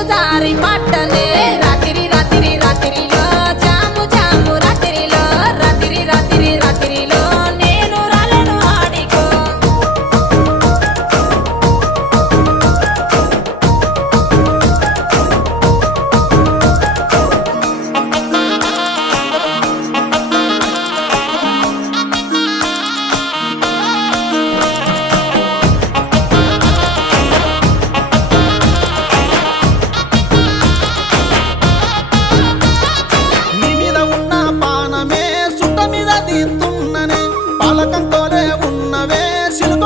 నీరు జారి పట్టనే రాత్రి రాత్రి రాత్రిలో జాము జాము రాత్రిలో రాత్రి రాత్రి రాత్రిలో నేను రాలేను ఆడికో నీ మీద ఉన్న పానమే సుట్ట మీద తీస్తున్ననే పాలకంతోనే ఉన్నవే సిలుక